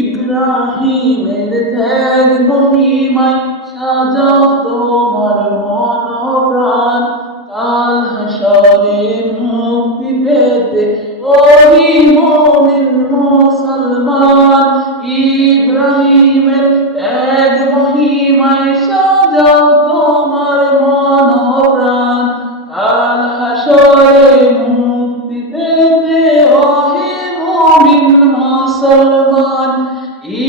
ইব্রাহিমের ত্যাগ মহিমায় সাজাও তোমার মনপ্রাণ, কাল হাসরে মুক্তি পেতে ওহি মুমিন মুসলমান। ইব্রাহিমের ত্যাগ মহিমায় সাজাও তোমার মনপ্রাণ, কাল হাসরে মুক্তি পেতে ওহি মুমিন মুসলমান।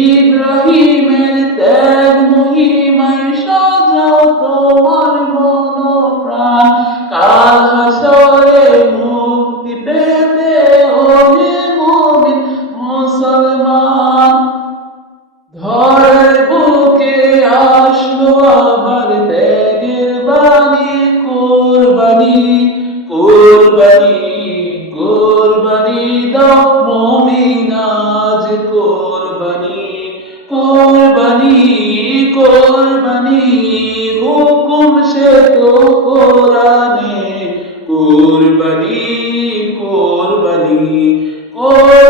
ইব্রাহিমের ত্যাগ মহিমায় সাজাও তোমার মনপ্রাণ, কাল হাসরে মুক্তি পেতে ওহে মুমিন মুসলমান। ধরার বুকে আসলো আবার ত্যাগের বাণী, কোরবানি কোরবানি কোরবানি দাও মুমিন আজ কোরবানি কোরবানি কোরবানি, হুকুম সে তো কোরআনে, কোরবানি কোরবানি কোরবানি।